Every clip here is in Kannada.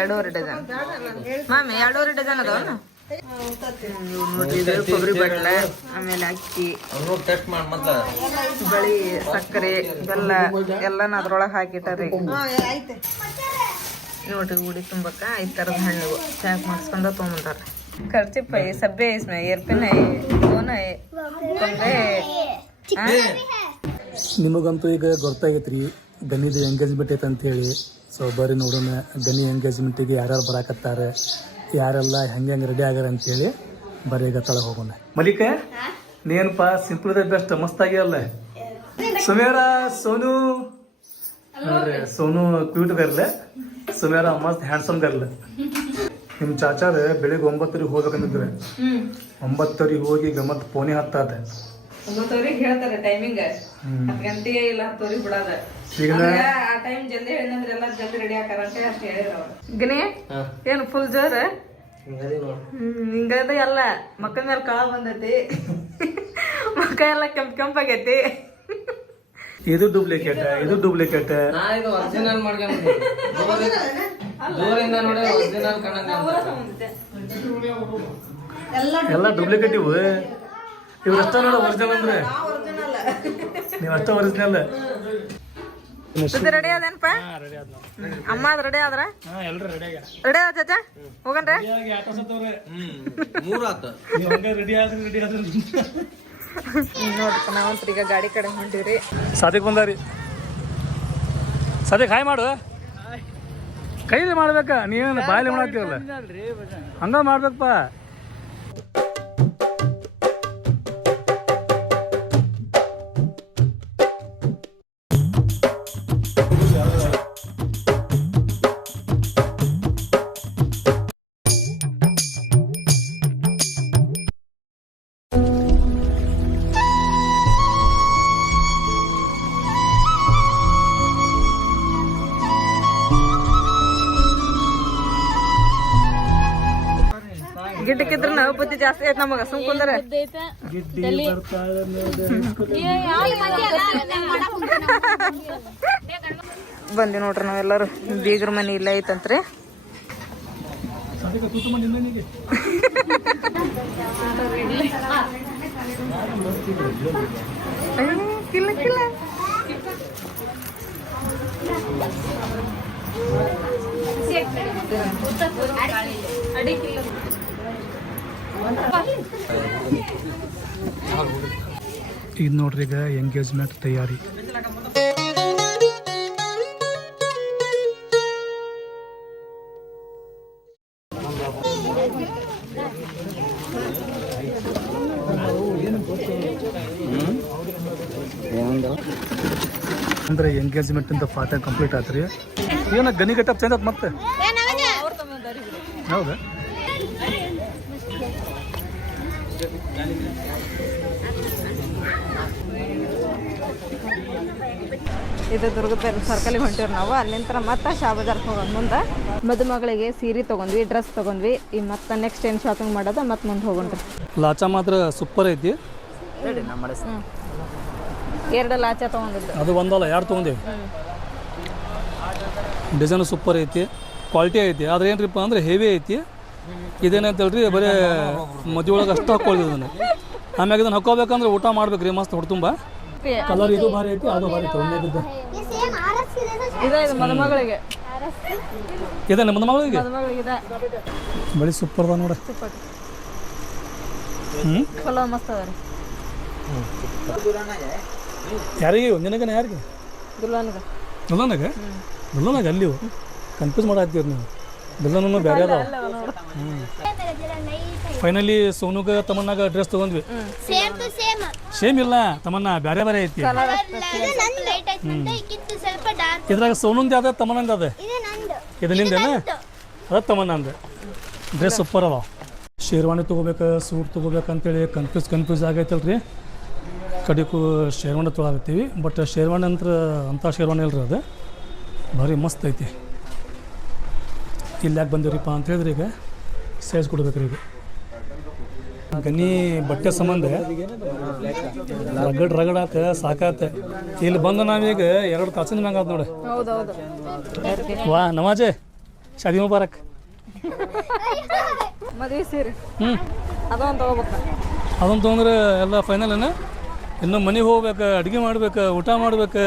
ಎರಡೂವರೆ ಡಜನ್ ಮಾಮಿ, ಎರಡೂವರೆ ಡಜನ್ ಅದಾವ ನೋಡ್ರಿ. ಕೊಬ್ಬರಿ ಬಟ್ಲೆ, ಆಮೇಲೆ ಅಕ್ಕಿ, ಬಳಿ, ಸಕ್ಕರೆ, ಬೆಲ್ಲ ಎಲ್ಲಾನು ಅದ್ರೊಳಗೆ ಹಾಕಿಟ್ಟಾರಿ ನೋಡ್ರಿ. ಉಡಿ ತುಂಬಕ್ಕ 5 ಥರದ ಹಣ್ಣು ಪ್ಯಾಕ್ ಮಾಡಿಸ್ಕೊಂಡ ತೊಗೊಂಬಂತಾರ. ಖರ್ಚಿಪ್ ಐ, ಸಬ್ಬೆ ಐ, ಏರ್ಪಿನ್ ಐ, ಫೋನ್ ಐ, ನಿಮಗಂತೂ ಈಗ ಗೊತ್ತಾಗೈತ್ರಿ ಗನಿದು ಎಂಗೇಜ್ಮೆಂಟ್ ಐತೆ ಅಂತೇಳಿ. ಸೊ ಬರ್ರಿ ನೋಡೋಣ ಗನಿ ಎಂಗೇಜ್ಮೆಂಟಿಗೆ ಯಾರ್ಯಾರು ಬರಾಕತ್ತಾರೆ, ಯಾರೆಲ್ಲ ಹೆಂಗೆ ರೆಡಿ ಆಗ್ಯಾರ ಅಂತೇಳಿ. ಬರ್ರಿ ಈಗ ತಳ ಹೋಗೋಣ. ಮಲಿಕ ನೇನಪ್ಪ ಸಿಂಪಲ್ ಇದೆ ಬೆಸ್ಟ್, ಮಸ್ತ್ ಆಗ್ಯಾವಲ್ಲ. ಸುಮೇರ, ಸೋನು ನೋಡ್ರಿ, ಸೋನು ಕ್ಯೂಟ್ ಗರ್ಲ, ಸುಮೇರ ಮಸ್ತ್ ಹ್ಯಾಂಡ್ಸಮ್ ಗರ್ಲ. ನಿಮ್ ಚಾಚಾರ ಬೆಳಿಗ್ಗೆ 9 ಹೋಗ್ಬೇಕಂದಿದ್ರೆ 9 ಹೋಗಿ ಗಮ್ಮತ್ ಪೋನಿ ಹತ್ತಾದ 9 ಹೇಳ್ತಾರೆ ಟೈಮಿಂಗ್. 10 ಗಂಟೆಗೆ ಇಲ್ಲ 10 ಬಿಡೋದ. ಆ ಟೈಮ್ ಜಲ್ದಿ ಹೇಳಿದ್ರೆ ಎಲ್ಲ ಜಲ್ದಿ ರೆಡಿ ಹಾಕಾರಂತೆ ಅಷ್ಟು ಹೇಳಿದ್ರು ಅವ್ರು. ಗನಿ ಏನು ಫುಲ್ ಜೋರ ಹಿಂಗದ ಎಲ್ಲ ಮಕ್ಕ ಮೇಲೆ ಕಾಳು ಬಂದೈತಿ, ಮಕ್ಕ ಎಲ್ಲ ಕೆಂಪಾಗೈತಿ. ಇದು ಡೂಪ್ಲಿಕೇಟ್, ಇದು ಡೂಪ್ಲಿಕೇಟ್. ಎಲ್ಲ ಡೂಪ್ಲಿಕೇಟ್ ಇವು. ಇವ್ರಷ್ಟ ನೋಡ ಒರಿಜಿನಲ್ ಅಂದ್ರೆ ನೀವ್ ಅಷ್ಟ ಒರಿಜಿನಲ್. ರೆಡಿ ಅದೇನಪ್ಪ ಅಮ್ಮ? ಅದ್ ರೆಡಿ ಆದ್ರ ರೆಡಿ ಆದ ಚಾಚಾ ಹೋಗನ್ರಿ. ನೋಡ್ರಪ್ಪ ನಾವಂತ್ರ ಈಗ ಗಾಡಿ ಕಡೆ ಹೊಂಟಿವ್ರಿ. ಸಾದಿಕ್ ಬಂದಾರಿ. ಸಾದಿಕ್ ಹಾಯ್ ಮಾಡು. ಕೈಲಿ ಮಾಡ್ಬೇಕ, ನೀವೇನು ಬಾಯಲ್ಲಿ ಮಾಡಾಕ್ತಿವಲ್ಲ ಹಂಗ ಮಾಡ್ಬೇಕಪ್ಪ. ಗಿಡ್ಡಕ್ಕಿದ್ರ ನಾವು ಬುದ್ಧಿ ಜಾಸ್ತಿ ಐತ್ ನಮಗ. ಸುಮ್ ಕುಂದ್ರ ಬಂದಿ ನೋಡ್ರಿ ನಾವೆಲ್ಲರೂ. ಬೀಗ್ರ ಮನಿ ಇಲ್ಲ ಐತಂತ್ರಿ. ಕಿಲ್ಲ ಕಿಲ್ಲ ಇದು ನೋಡ್ರಿ ಈಗ ಎಂಗೇಜ್ಮೆಂಟ್ ತಯಾರಿ. ಅಂದ್ರೆ ಎಂಗೇಜ್ಮೆಂಟ್ ಇಂದ ಪಾಠ ಕಂಪ್ಲೀಟ್ ಆತ್ರಿ. ಏನ ಗನಿ ಗಟ್ಟಪ್ ಚೇಂಜ್ ಆತ್ ಮತ್ತೆ? ಹೌದಾ? ಇದು ದುರ್ಗಪೇಟೆ ಸರ್ಕಲ್ ಹೊಂಟಿವ್ರಿ ನಾವು. ಅಲ್ಲಿಂದ ಮತ್ತೆ ಶಾ ಬಜಾರ್ಗೆ ಹೋಗೋಣ. ಮುಂದೆ ಮದುಮಗಳಿಗೆ ಸೀರೆ ತೊಗೊಂಡ್ವಿ, ಡ್ರೆಸ್ ತೊಗೊಂಡ್ವಿ. ಈ ಮತ್ತೆ ನೆಕ್ಸ್ಟ್ ಏನು ಶಾಪಿಂಗ್ ಮಾಡೋದು ಮತ್ತೆ ಮುಂದೆ ಹೋಗೋಣ್ರಿ. ಲಾಚಾ ಮಾತ್ರ ಸೂಪರ್ ಐತಿ. 2 ಲಾಚಾ ತೊಗೊಂಡಿದ್ದು. ಅದು ಒಂದಲ್ಲ 2 ತೊಗೊಂಡೇವಿ. ಡಿಸೈನ್ ಸೂಪರ್ ಐತಿ, ಕ್ವಾಲಿಟಿ ಐತಿ. ಆದ್ರೆ ಏನ್ರಿಪ್ಪ ಅಂದ್ರೆ ಹೆವಿ ಐತಿ. ಇದೇನಂತ ಹೇಳ್ರಿ ಬರೀ ಮದುವೆ ಒಳಗೆ ಅಷ್ಟು ಹಾಕೊಳ್ತಿದ್ದಾನೆ. ಆಮ್ಯಾಗ ಇದನ್ನು ಹಾಕೋಬೇಕಂದ್ರೆ ಊಟ ಮಾಡ್ಬೇಕ್ರಿ ಮಸ್ತ್ ಹೊಡ್ತುಂಬ. ಕಲರ್ ಇದು ಭಾರಿ ಐತಿ, ಅದು ಭಾರಿ ಐತಿ. ಇದು ಮದುಮಗಳಿಗೆ ಇದೆ, ನಮ್ಮ ಮಗಳಿಗೆ ಬಳಿ ಸೂಪರ್ ಅದ ನೋಡ. ಚಲೋ ಮಸ್ತ್ ಅದ ರೀ. ಯಾರಿಗೆ ನಿನಗ ಯಾರಿಗೆ? ದುಲ್ಹನ್ಗೆ. ದುಲ್ಹನಾಗ ಅಲ್ಲಿ ಕನ್ಫ್ಯೂಸ್ ಮಾಡಾಕ್ತೀವ್ರಿ ನೀವು. ದುಲ್ಹನೂ ಬೇರೆ ಅದಾವ. ಫೈನಲಿ ಸೋನುಗ ತಮನ್ನಾಗ ಡ್ರೆಸ್ ತೊಗೊಂಡ್ವಿ. ಸೇಮ್ ಇಲ್ಲ ತಮನ್ನ, ಬೇರೆ ಬೇರೆ ಐತಿ. ಇದ್ರಾಗ ಸೋನುಂದ ಅದ, ತಮನ್ನಂದ ಅದ. ಇದು ನಿಂದೇನ? ಅದ ತಮನ್ನಂದ. ಡ್ರೆಸ್ ಸೂಪರ್ ಅದಾವ. ಶೇರ್ವಾಣಿ ತೊಗೋಬೇಕು, ಸೂಟ್ ತೊಗೋಬೇಕಂತೇಳಿ ಕನ್ಫ್ಯೂಸ್ ಆಗೈತಲ್ರಿ. ಕಡಿಕು ಶೇರ್ವಾಣಿ ತೊಗೊಳತ್ತೀವಿ. ಬಟ್ ಶೇರ್ವಾಣಿ ಅಂಥ ಶೇರ್ವಾಣಿ ಇಲ್ರಿ, ಅದು ಭಾರಿ ಮಸ್ತ್ ಐತಿ. ಇಲ್ಲಿ ಯಾಕೆ ಬಂದಿವ್ರಿಪ್ಪ ಅಂತ ಹೇಳಿದ್ರೆ ಈಗ ಸೈಜ್ ಕೊಡ್ಬೇಕ್ರಿ. ಈಗ ಗನಿ ಬಟ್ಟೆ ಸಂಬಂಧ ರಗಡಾಕ ಸಾಕಾತ. ಇಲ್ಲಿ ಬಂದು ನಾವೀಗ 2 ತಾಸಿನ ಮ್ಯಾಗ ಆತ್ ನೋಡಿ. ಹೌದೌದು. ವಾ ನವಾಜೆ ಶಾದಿ ಮುಬಾರಕ್. ಮದುವೆ ಸೀರೆ ಅದೊಂದು ತಗೋಬೇಕು. ಅದೊಂದು ತೊಗೊಂಡ್ರೆ ಎಲ್ಲ ಫೈನಲ್ ಏನ? ಇನ್ನು ಮನೆಗೆ ಹೋಗ್ಬೇಕು, ಅಡುಗೆ ಮಾಡ್ಬೇಕು, ಊಟ ಮಾಡ್ಬೇಕು,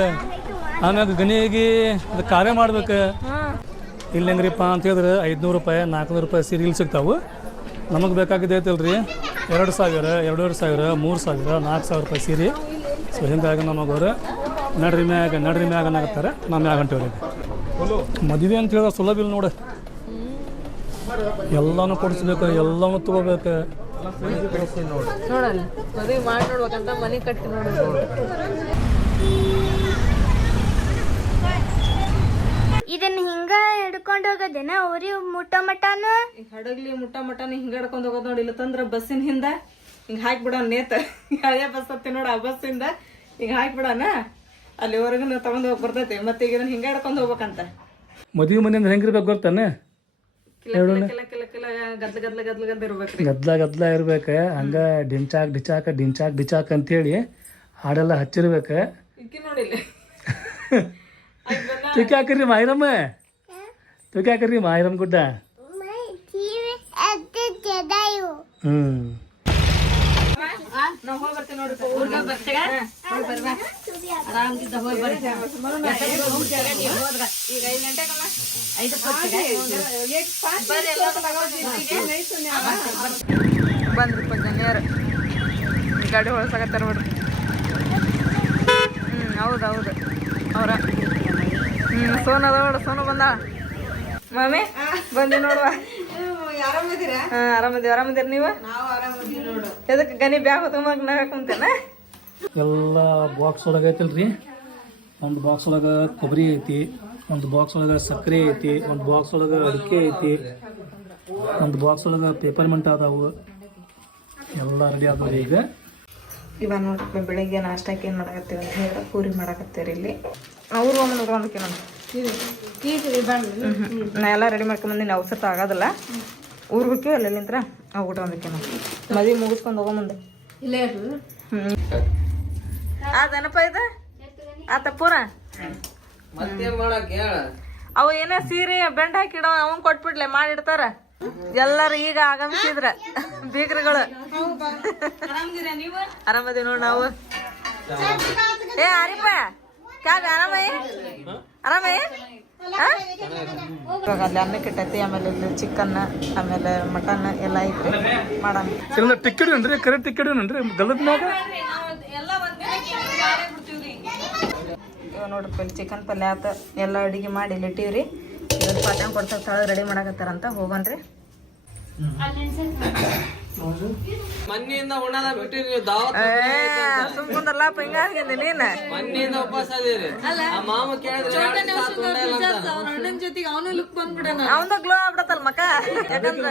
ಆಮ್ಯಾಗ ಗನಿಗೆ ಅದು ಕಾರ್ಯ ಮಾಡ್ಬೇಕು. ಇಲ್ಲಿ ಹೆಂಗ್ರಿಪ್ಪ ಅಂತ ಹೇಳಿದ್ರೆ 500 ರೂಪಾಯಿ 400 ರೂಪಾಯಿ ಸೀರೆ ಇಲ್ಲಿ ಸಿಗ್ತಾವೆ. ನಮಗೆ ಬೇಕಾಗಿದೆ ಐತಲ್ರಿ 2000, 2500, 3000, 4000 ರೂಪಾಯಿ ಸೀರೆ. ಸೊ ಹಿಂಗಾಗಿ ನಮಗವ್ರು ನಡ್ರಿ ಮ್ಯಾಗ ಅನ್ನಕತ್ತಾರೆ. ನಾವು ಮ್ಯಾಗ ಹೊಂಟೇವ್ರಿ. ಮದುವೆ ಅಂತ ಹೇಳಿದ್ರೆ ಸುಲಭ ಇಲ್ಲ ನೋಡಿ. ಎಲ್ಲನೂ ಕೊಡಿಸ್ಬೇಕು, ಎಲ್ಲನೂ ತೊಗೋಬೇಕು. ನೋಡಲ್ಲ ಮದುವೆ ಮಾಡಿ ನೋಡ್ಬೇಕಂತ ಮನೆ ಕಟ್ಟಿ ನೋಡ್ಬೇಕು. ಇದನ್ನ ಹಿಂಗ ಹಿಡ್ಕೊಂಡು ಹೋಗೋದೇನ ಅವ್ರಿ ಮುಟ್ಟ ಮಟಾನು? ಹಡಗ್ಲಿ ಮುಟ್ಟ ಮಟನ ಹಿಂಗ ಹಿಡ್ಕೊಂಡು ಹೋಗೋದು ನೋಡಿ. ಇಲ್ಲ ತಂದ್ರ ಬಸ್ಸಿನ ಹಿಂದ ಹಿಂಗ ಹಾಕ್ಬಿಡೋಣ ನೇತ. ಹಳೆ ಬಸ್ ಹತ್ತಿ ನೋಡ, ಆ ಬಸ್ಸಿಂದ ಹಿಂಗ ಹಾಕ್ಬಿಡೋಣ, ಅಲ್ಲಿವರೆಗೂ ತಗೊಂಡ್ ಹೋಗಿ ಬರ್ತೈತಿ. ಮತ್ತೆ ಈಗ ಇದನ್ನ ಹಿಂಗ ಹಿಡ್ಕೊಂಡು ಹೋಗ್ಬೇಕಂತ. ಮದುವೆ ಮನೆ ಅಂದ್ರೆ ಹೆಂಗಿರ್ಬೇಕು ಗೊತ್ತಾನೆ? ಗದ್ಲ ಇರ್ಬೇಕ್ರಿ. ಗದ್ಲ ಇರ್ಬೇಕು. ಹಂಗ ಡಿಂಚಾಕ್ ಅಂತೇಳಿ ಹಾಡೆಲ್ಲ ಹಚ್ಚಿರ್ಬೇಕು. ಇಕ್ಕಿ ನೋಡಿಲ್ಲ ತುಕಿ ಹಾಕ್ರಿ ಮಾಹಿರಮ್ ಗುಡ್ಡ. ನಾವ್ ಹೋಗಿ ಬರ್ತೀವಿ ನೋಡಿ. ಊರ್ಗ ಬರ್ತೀಗ ಆರಾಮ್ಗಿದ್ದ ಹೋಗಿ ಬರ್ರಿ. ಈಗ 5 ಗಂಟೆಗಮ್ಮ 5 ಬಂದ್ರಿಪ್ಪ ಜನಿಯರು ಗಾಡಿ ಹೊಳ್ಸಾಕತ್ತಾರ ಬಿಡ್ರಿ. ಹೌದೌದು ಅವ್ರ ಸೋನು ಅದ ನೋಡು. ಸೋನು ಬಂದ. ಮಾಮಿ ಬಂದಿ ನೋಡುವ. ಆರಾಮದಿರಿ ನೀವು? ಎದಕ್ಕೆ ಗನಿ ಬ್ಯಾಗ್ ಹೊತ್ಕೊಂಡ್ ಕುಂತೇನ? ಎಲ್ಲ ಬಾಕ್ಸ್ ಒಳಗೆ ಐತಲ್ರಿ. ಒಂದು ಬಾಕ್ಸ್ ಒಳಗೆ ಕೊಬ್ಬರಿ ಐತಿ, ಒಂದು ಬಾಕ್ಸ್ ಒಳಗೆ ಸಕ್ಕರೆ ಐತಿ, ಒಂದು ಬಾಕ್ಸ್ ಒಳಗೆ ಅಡಿಕೆ ಐತಿ, ಒಂದು ಬಾಕ್ಸ್ ಒಳಗೆ ಪೇಪರ್ಮೆಂಟ್ ಅದಾವು. ಎಲ್ಲ ರೆಡಿ ಆದವ್ರಿ. ಈಗ ಇವಾಗ ನೋಡ್ರಿ ಬೆಳಿಗ್ಗೆ ನಾಷ್ಟಕ್ಕೆ ಏನು ಮಾಡಕತ್ತೀವಿ ಅಂತ ಹೇಳಿದ್ರೆ ಪೂರಿ ಮಾಡಕತ್ತೀರಿ. ಇಲ್ಲಿ ಅವ್ರು ಒಮ್ಮೆ ನೋಡ್ಕೊಂಡಕ್ಕೆ ನಾನು ನಾ ಎಲ್ಲ ರೆಡಿ ಮಾಡ್ಕೊಂಬಂದಿನಿ. ಅವಸರ ಆಗೋದಿಲ್ಲ. ಊರಿಗೆ ಹೋಗ್ತೀವಿ ಅಲ್ಲಿಂತ್ರ ನಾವು ಊಟ ಬಂದಕ್ಕೆ ನಾವು ಮದುವೆ ಮುಗಿಸ್ಕೊಂಡು ಹೋಗೋ ಮುಂದೆ ಇಲ್ಲೇ ಆತನಪ್ಪ ಇದು ಆತ ಪೂರ. ಅವು ಏನೇ ಸೀರೆ ಬೆಂಡ್ ಹಾಕಿಡೋ ಅವನ್ ಕೊಟ್ಬಿಡ್ಲೆ ಮಾಡಿಡ್ತಾರ. ಎಲ್ಲರೂ ಈಗ ಆಗಮಿಸಿದ್ರ ಬೀಗ್ರಗಳು. ಆರಾಮದಿ ನೋಡ್ ನಾವು. ಏ ಆರಿಪ್ಪ ಕಾಗ ಆರಾಮಯ್ಯ ಇವಾಗ ಅಲ್ಲಿ ಅನ್ನಕ್ಕೆ ಇಟ್ಟೈತಿ. ಆಮೇಲೆ ಇಲ್ಲಿ ಚಿಕನ್, ಆಮೇಲೆ ಮಟನ್ ಎಲ್ಲ ಐತ್ರಿ. ಮಾಡೋಣ. ಟಿಕೆಟ್ ಏನ್ರಿ? ಕರೆಕ್ಟ್ ಟಿಕೆಟ್ ಏನ್ರಿ ಗಲ್ಲದ ಮ್ಯಾಗ? ಇವಾಗ ನೋಡ್ರಿ ಇಲ್ಲಿ ಚಿಕನ್ ಪಲ್ಯ ಆತ ಎಲ್ಲ ಅಡುಗೆ ಮಾಡಿ ಇಲ್ಲಿ ಇಟ್ಟಿವ್ರಿ. ಇವಾಗ ಪಾತ್ರೆ ಕೊಡ್ತಾ ತಳಗ ರೆಡಿ ಮಾಡಕತ್ತಾರಂತ. ಹೋಗನ್ರಿ. ಮನ್ನಿಯಿಂದ ಉಣ್ಣದ ಬಿಟ್ಟಿರಿ ನೀವು. ದಾವತ್ ಸುಮ್ಕುಂದಲ್ಲ ಹಿಂಗಾಗಿಂದ ನೀನ್ ಮನ್ನಿಯಿಂದ ಉಪವಾಸ ಅದೀರಿ. ಮಾಮ ಕೇಳಿದ್ರೆ ಅಣ್ಣನ ಜೊತೆಗೆ ಅವನು ಲುಕ್ ಬಂದ್ಬಿಡಣ. ಅವಂದ ಗ್ಲೋ ಆಗ್ಬಿಡತ್ತಲ್ಲ ಮಕ. ಯಾಕಂದ್ರ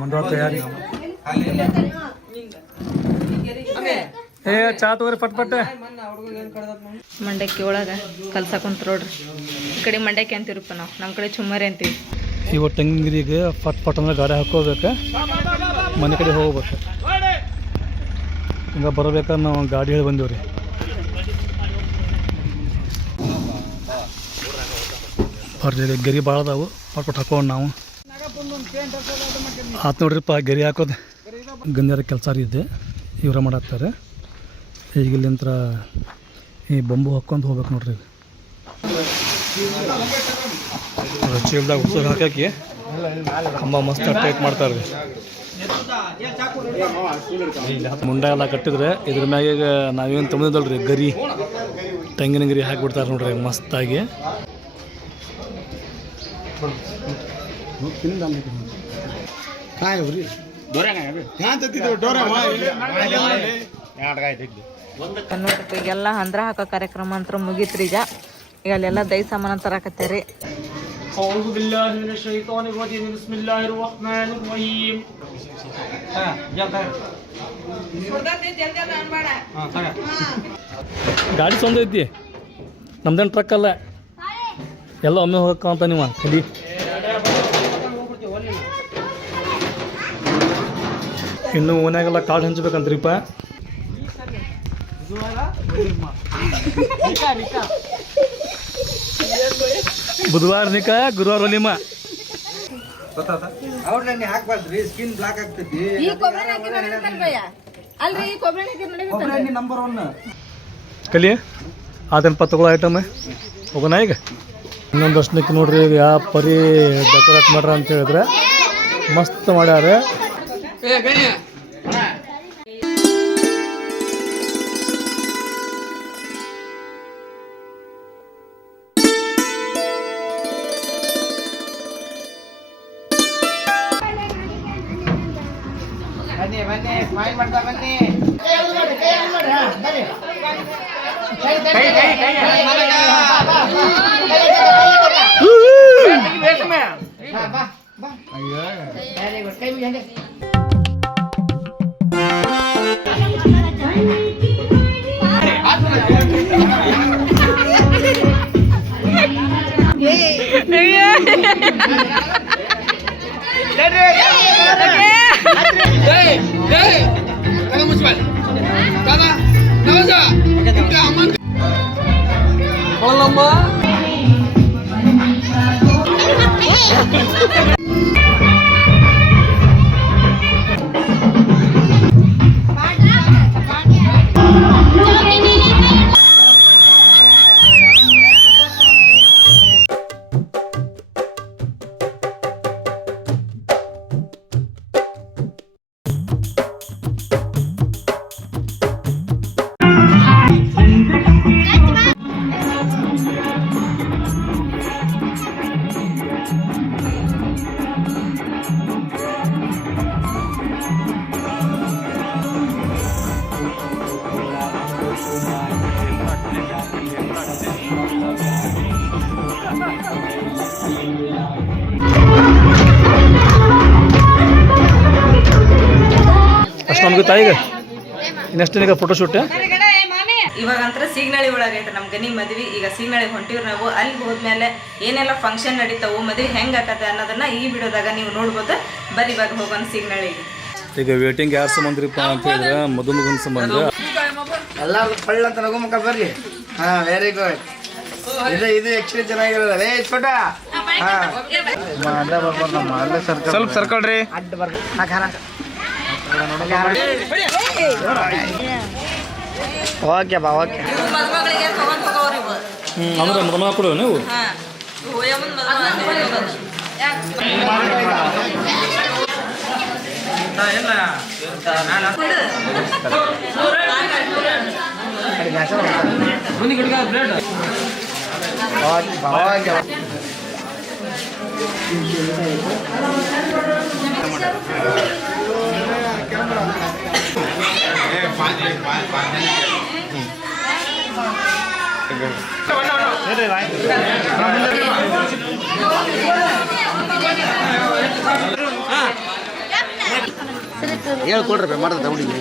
ಮಂಡ್ರ ತಯಾರಿ. ಏ ಚಾ ತಗೋರಿ ಪಟ್. ಮಂಡಕ್ಕಿ ಒಳಗ ಕಲ್ಸಾಕೊಂತ ನೋಡ್ರಿ. ಈ ಕಡೆ ಮಂಡಕ್ಕಿ ಅಂತೀರಪ್ಪ ನಾವು, ನಮ್ಮ ಕಡೆ ಚುಮ್ಮರಿ ಅಂತೀವಿ. ಇವ ತೆಂಗಿನಗಿರಿಗೆ ಪಟ್ ಅಂದ್ರೆ ಗಾಡಿ ಹಾಕೋಬೇಕು, ಮನೆ ಕಡೆ ಹೋಗ್ಬೇಕು. ಹಿಂಗೆ ಬರಬೇಕಾದ್ರೆ ನಾವು ಗಾಡಿ ಹೇಳಿ ಬಂದೀವ್ರಿ. ಅವ್ರ ಗೆರಿ ಭಾಳ ಅದಾವು. ಪಟ್ ಹಾಕೊಂಡು ನಾವು ಆತ್ ನೋಡ್ರಿಪ್ಪ ಗೆರಿ ಹಾಕೋದು. ಗಣ್ಯರ ಕೆಲಸ ಇದೆ, ಇವರ ಮಾಡಾಕ್ತಾರೆ. ಈಗ ಇಲ್ಲಿಂತ್ರ ಈ ಬೊಂಬು ಹಾಕ್ಕೊಂಡು ಹೋಗ್ಬೇಕು ನೋಡ್ರಿ. ಚೀಲ್ದಾಗ ಉತ್ಸವ ಹಾಕಿ ಕಂಬ ಮಸ್ತ್ ಟೈಟ್ ಮಾಡ್ತಾರೆ ರೀ. ಮುಂಡ ಎಲ್ಲ ಕಟ್ಟಿದ್ರೆ ಇದ್ರ ಮ್ಯಾಗ ಈಗ ನಾವೇನು ತಂದಿದ್ದಲ್ರಿ ಗರಿ, ತೆಂಗಿನ ಗರಿ ಹಾಕಿಬಿಡ್ತಾರೆ ನೋಡ್ರಿ ಮಸ್ತಾಗಿ. ಈಗೆಲ್ಲ ಹಂದ್ರ ಹಾಕೋ ಕಾರ್ಯಕ್ರಮ ಅಂತ ಮುಗೀತ್ರಿ. ಈಗ ಅಲ್ಲೆಲ್ಲ ದೈ ಸಾಮಾನ ತರಾಕತ್ತೀರಿ. ಗಾಡಿ ಸ್ವಂತ ಐತಿ, ನಮ್ದೇನು ಟ್ರಕ್ ಅಲ್ಲ, ಎಲ್ಲ ಒಮ್ಮೆ ಹೋಗಕ್ಕಂತ ನೀವು ಕಲಿ. ಇನ್ನು ಓನ್ಯಾಗೆಲ್ಲ ಕಾರ್ಡ್ ಹಂಚ್ಬೇಕಂತ್ರಿಪ್ಪ. ಬುಧವಾರ ನಿಕ ಗುರುವಾರ ಒಲಿಮ. ಹಾಕ್ಬಾರ್ದ್ರಿ, ಸ್ಕಿನ್ ಬ್ಲಾಕ್ ಆಗ್ತೈತಿ. ನಂಬರ್ 1 ಕಲಿ ಆತನಪ್ಪ ತಗೊಳ್ಳೋ ಐಟಮ್ ಹೋಗೋಣ ಈಗ. ಇನ್ನೊಂದು ಅಷ್ಟಕ್ಕೆ ನೋಡ್ರಿ ಈಗ ಯಾವ ಪರಿ ಡೆಕೋರೇಟ್ ಮಾಡ್ರ ಅಂತ ಹೇಳಿದ್ರೆ ಮಸ್ತ್ ಮಾಡ್ಯಾರ. ಬನ್ನಿ ಸ್ಮೈಲ್ ಮಾಡ್ತಾ ಬನ್ನಿ. ಅಷ್ಟು ನಮ್ಗೆ ತಾಯಿಗೆ ನೆಕ್ಸ್ಟ್ ಈಗ ಫೋಟೋಶೂಟ್. ಇವಾಗ ಅಂತರ ಸೀಗ್ನಳ್ಳಿ ಒಳಗೈತೆ ನಮ್ಮ ಗನಿ ಮದ್ವಿ. ಈಗ ಸೀಗ್ನಳ್ಳಿಗೆ ಹೊಂಟಿವ್ರಿ ನಾವು. ಅಲ್ಲಿ ಹೋದ್ಮೇಲೆ ಏನೆಲ್ಲ ಫಂಕ್ಷನ್ ನಡೀತಾವು, ಮದ್ವೆ ಹೆಂಗೆ ಆಗತ್ತೆ ಅನ್ನೋದನ್ನ ಈ ವಿಡಿಯೋದಾಗ ನೀವು ನೋಡ್ಬೋದು. ಬರೀ ಇವಾಗ ಹೋಗೋಣ ಸೀಗ್ನಳ್ಳಿಗೆ. ಈಗ ವೇಟಿಂಗ್ ಯಾರು ಸಂಬಂಧ್ರಿಪ್ಪ ಅಂತ ಹೇಳಿದ್ರೆ ಮದುಮಗನ ಸಂಬಂಧ. ಎಲ್ಲಾರು ಪಳ್ಳ ಅಂತ ನಗು ಮಕ್ಕ ಬರ್ರಿ. ಹಾ, ವೆರಿ ಗುಡ್. ಇದು ಆಕ್ಚುಲಿ ಚೆನ್ನಾಗಿರೋದ. ಫೋಟ ಸ್ವಲ್ಪ ಸರ್ಕೊಳ್ರಿ. ಓಕೆ ಬಾ, ಓಕೆ. ಮದುಮಗಳಿಗೆ ತಗೊಂಡ್ ಹೋಗೋರಿ ಅಂದ್ರೆ ಮದುಮಗ ಕೊಡು ನೀವು. ಹೇಳ್ಕೊಡ್ರಿ ಮಾಡ್ದ ಹುಡುಗಿ.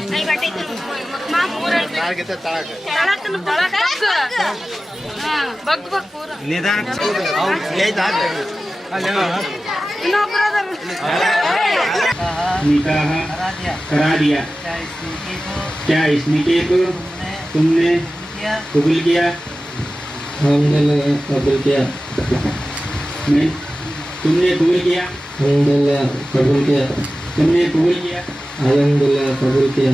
निकाह करा दिया, क्या इस निकाह को तुमने कबूल किया? कबूल किया। नहीं, तुमने कबूल किया? कबूल किया। तुमने कबूल किया? अल्हम्दुलिल्लाह कबूल किया।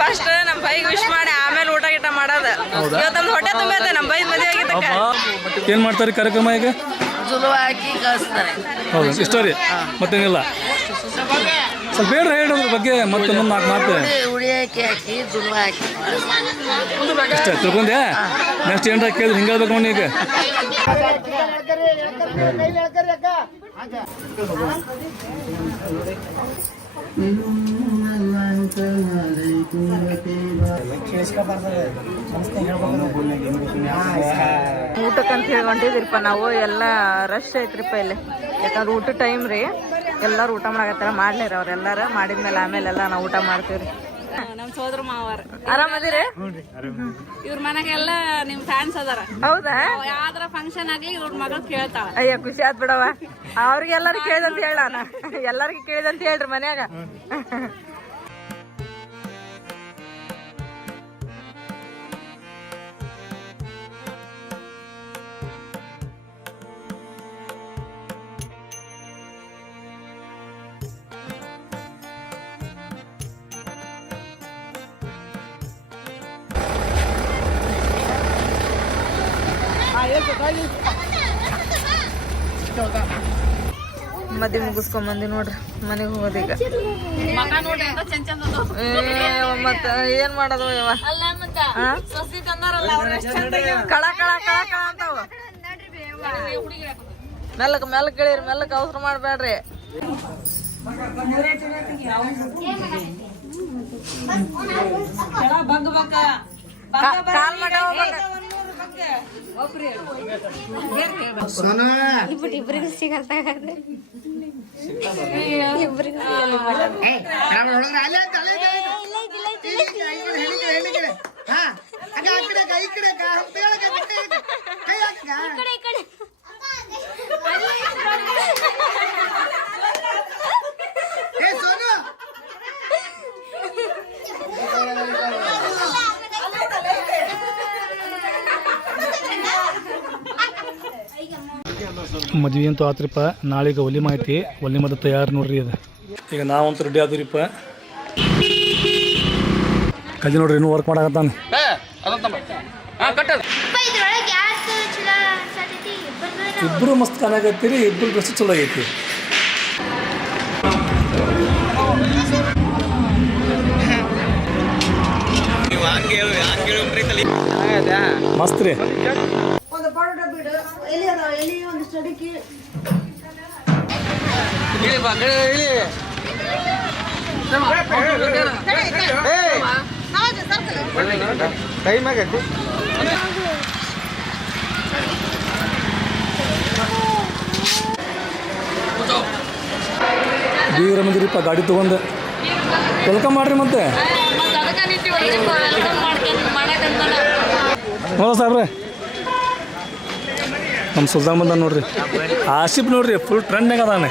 ಫಸ್ಟ್ ನಮ್ಮ ಬೈಗೆ ವಿಶ್ ಮಾಡಿ ಆಮೇಲೆ ಊಟ ಗೀಟ ಮಾಡೋದು. ಇವತ್ತೊಂದು ಹೊಟ್ಟೆ ತುಂಬೈತೆ ನಮ್ಮ ಬೈ ಮದುವೆ ಆಗಿದ್ದಕ್ಕೆ. ಏನು ಮಾಡ್ತಾರೆ ಕಾರ್ಯಕ್ರಮ ಈಗ? ಹಾಕಿ ಕಳಿಸ್ತಾರೆ. ಹೌದು, ಇಷ್ಟ ರೀ, ಮತ್ತೇನಿಲ್ಲ. ಸ್ವಲ್ಪ ಹೇಳ್ರಿ, ಹೇಳೋದ್ರ ಬಗ್ಗೆ ಮತ್ತೆ ಮುಂದೆ ನಾಲ್ಕು ಮಾತು ಹಾಕಿ ಜುಲ್ವ ಹಾಕಿ ಇಷ್ಟ ತಿಳ್ಕೊಂಡೆ. ನೆಕ್ಸ್ಟ್ ಏನಾರ ಕೇಳಿದ್ರೆ ಹಿಂಗೆ ಹೇಳ್ಬೇಕು ನೋಡಿ. ಈಗ ಊಟಕ್ಕಂತ ಹೇಳಿ ಹೊಂಟಿದ್ರಿಪ್ಪ ನಾವು. ಎಲ್ಲ ರಶ್ ಐತ್ರಿಪ್ಪ ಇಲ್ಲಿ, ಯಾಕಂದ್ರೆ ಊಟ ಟೈಮ್ ರೀ. ಎಲ್ಲರೂ ಊಟ ಮಾಡಕತ್ತಾರ, ಮಾಡ್ಲಿರ ಅವ್ರೆಲ್ಲಾರ. ಮಾಡಿದ್ಮೇಲೆ ಆಮೇಲೆ ಎಲ್ಲ ನಾವು ಊಟ ಮಾಡ್ತೀವ್ರಿ. ನಮ್ ಸೋದ್ರ ಮಾವಾರ ಆರಾಮದಿರಿ? ಇವ್ರ ಮನೆಗೆಲ್ಲ ನಿಮ್ ಫ್ಯಾನ್ಸ್ ಅದಾರ. ಹೌದಾ? ಯಾವ್ದಾರ ಫಂಕ್ಷನ್ ಆಗ್ಲಿ ಇವ್ರ ಮಗಳು ಕೇಳ್ತಾಳ. ಅಯ್ಯ ಖುಷಿ ಆತ್ ಬಿಡವ. ಅವ್ರಿಗೆ ಎಲ್ಲಾರು ಕೇಳಿದಂತ ಹೇಳ, ಎಲ್ಲಾರ್ಗಿ ಕೇಳಿದಂತ ಹೇಳ್ರಿ ಮನ್ಯಾಗ. ಮದ್ವೆ ಮುಗಿಸ್ಕೊಂಡ್ ಬಂದಿ ನೋಡ್ರಿ, ಮನೆಗೆ ಹೋಗೋದೀಗ. ಮಗ ನೋಡ್ರಿ ಅಂತ ಚಂದ ಚಂದ ಮತ್ತ ಏನ್ ಮಾಡೋದು ಯವ್ವ? ಸಸಿ ತಂದಾರಲ್ಲ ಅವ್ರ ಕಳ ಕಳ ಕಳ ಕಳ ಅಂತಾವ. ಮೆಲ್ಲಕ್ ಮೆಲ್ಲಕ್ ಕೇಳಿರಿ, ಮೆಲ್ಲಕ್ ಅವಸರ ಮಾಡ್ಬೇಡ್ರಿ. ಕಾಲ್ ಮಾಡ ಇಬ್ರಿಗೂ ಸಿಗಲ್ತಾಗ ಇಬ್ರಿಗೂ ಮದ್ವೆ ಅಂತೂ ಆತ್ರಿಪ್ಪ. ನಾಳೆಗೆ ಒಲಿಮ ಐತಿ, ಒಲಿಮದ ತಯಾರು ನೋಡ್ರಿ. ಅದು ಈಗ ನಾವಂತೂ ರೆಡಿ ಆದ್ರಿಪ್ಪ. ಕಜಿ ನೋಡ್ರಿ ಇನ್ನೂ ವರ್ಕ್ ಮಾಡಕತ್ತಾನ. ಇಬ್ರು ಮಸ್ತ್ ಕಾಣಕತ್ತೀರಿ, ಇಬ್ರು ಡ್ರೆಸ್ ಚಲೋ ಆಗೈತಿ. ಮಸ್ತ್ ರೀ. ಬೀಗ್ರ ಮಂದಿರಿಪ್ಪ ಗಾಡಿ ತಗೊಂಡು ವೆಲ್ಕಮ್ ಮಾಡ್ರಿ. ಮತ್ತೆ ನೋಡ ಸಾಬ್ರೆ, ನಮ್ಮ ಸುಲ್ತಾನ್ ಬಂದ ನೋಡ್ರಿ. ಆಸಿಫ್ ನೋಡ್ರಿ ಫುಲ್ ಟ್ರೆಂಡ್ನಾಗ ಅದಾನೆ.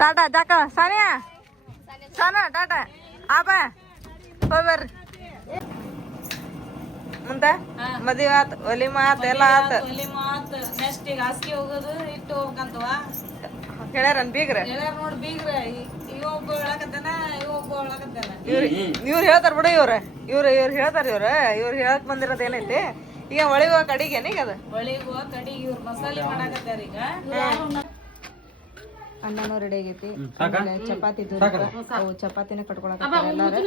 ಟಾಟಾ ಜಾಕ ಸಾನಿಯಾ ಸಾನ ಟಾಟಾ ಆಪ ಹೋಗಿ ಬರ್ರಿ. ಮುಂದೆ ಮದುವೆ ಆತ್, ಒಲಿಮ ಆತ್, ಎಲ್ಲ ಆತ್. ನೆಕ್ಸ್ಟ್ ಈಗ ಹಾಸಿಗೆ ಹೋಗೋದು ಇಟ್ಟು ಹೋಗ್ಬೇಕಂತವ ಹೇಳ್ಯಾರನ್ ಬೀಗ್ರ? ಹೇಳ್ಯಾರ ನೋಡ್ ಬೀಗ್ರ. ಇವ ಒಬ್ಬ ಹೇಳಕತ್ತಾನ, ಇವ ಒಬ್ಬ ಹೇಳಕತ್ತಾನ. ಇವ್ರು ಹೇಳ್ತಾರ ಬಿಡು. ಇವ್ರು ಹೇಳ್ತಾರ. ಇವ್ರು ಹೇಳಕ್ ಬಂದಿರೋದ್ ಏನೈತಿ ಈಗ ಒಳಗೆ ಹೋಗಕ್ ಅಡಿಗೆ ಏನೀಗ ಅದು ಒಳಿಗ್ ಹೋಗ ಕಡಿಗೆ ಇವ್ರ ಮಸಾಲೆ ಮಾಡಾಕತ್ತಾರ ಈಗ. ಅನ್ನನೂ ರೆಡಿ ಆಗೈತಿ. ಆಮೇಲೆ ಚಪಾತಿ ಅವು ಚಪಾತಿನ ಕಟ್ಕೊಳಕತ್ತಾರ ಎಲ್ಲಾರು.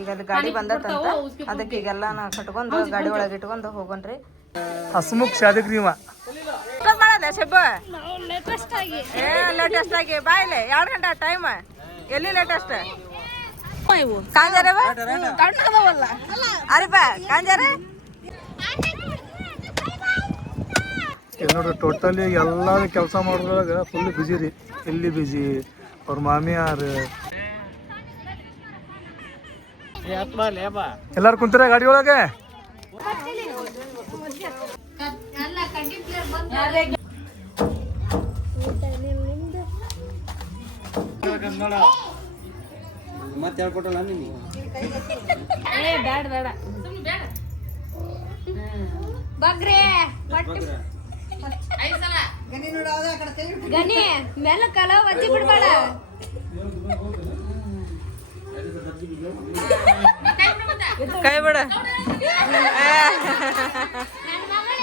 ಈಗ ಅದು ಗಾಡಿ ಬಂದತ್ತಂತ, ಅದಕ್ಕೆ ಈಗೆಲ್ಲ ನಾ ಕಟ್ಕೊಂಡು ಗಾಡಿ ಒಳಗೆ ಇಟ್ಕೊಂಡು ಹೋಗೋಣ್ರಿ. ಹಸ್ಮುಖ್ ಶಾದಿಕ್ ನೀವ ಮಾಡಲ್ಲ ಶೆಬ್ಬ ಲೇಟೆಸ್ಟ್ ಆಗಿ ಬಾಯ್ಲೆ 2 ಗಂಟೆ ಟೈಮ್. ಎಲ್ಲಿ ಲೇಟೆಸ್ಟ್ ಕಾಂಜಾರವ ಅರಿಪ ಕಾಂಜಾರ ನೋಡ್ರಿ. ಟೋಟಲಿ ಎಲ್ಲಾರು ಕೆಲಸ ಮಾಡೋದ್ರೊಳಗೆ ಫುಲ್ ಬಿಜಿ ರೀ. ಎಲ್ಲಿ ಬಿಜಿ ಅವ್ರ ಮಾಮಿಯಾರು ಎಲ್ಲಾರು ಕುಂತಾರ ಗಾಡಿ ಒಳಗೆ. ಮತ್ತೆ ಹೇಳ್ಕೊಟ್ಟಲ್ಲ ನೀನು. ಬೇಡ ಬೇಡ ಬಗ್ರೆ ಗನಿ ಮೇಲೆ ಕಲ ಒತ್ತಿ ಬಿಡ್ಬೇಡ. ಕೈ ಬಿಡ. ನನ್ನ ಮಗಳು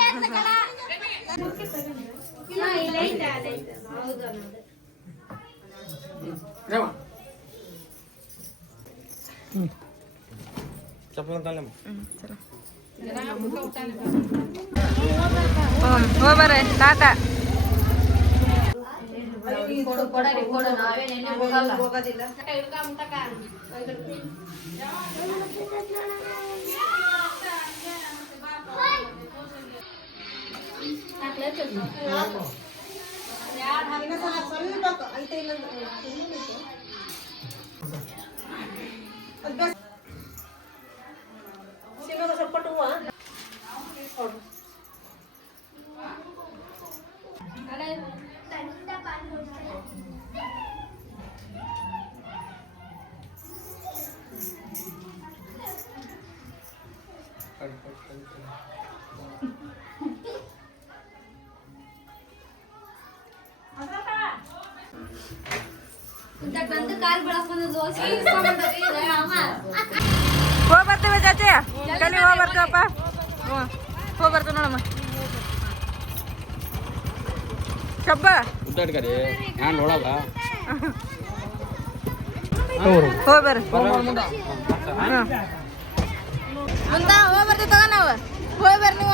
ಹೋಗ್ಬರ್ರಿ ತಾತ ಹೋಗಿ ಬರ್ತೀವಿ ಚಾಚಿ ಕಲಿ ಹೋಗಿ ಬರ್ತೀವಪ್ಪ ಹ್ಞೂ ಹೋಗಿ ಬರ್ತೀವಿ ನೋಡಮ್ಮ ಶಬ್ಬ ಉದ್ದಾಡ್ಕರಿ ನಾನು ನೋಡಲ್ಲ ಹೋಗಿ ಬರ್ರಿ ಮುಂದೆ ಹೋಗಿ ಬರ್ತೀವಿ ತಗೋ ನಾವು ಹೋಗಿ ಬರ್ರಿ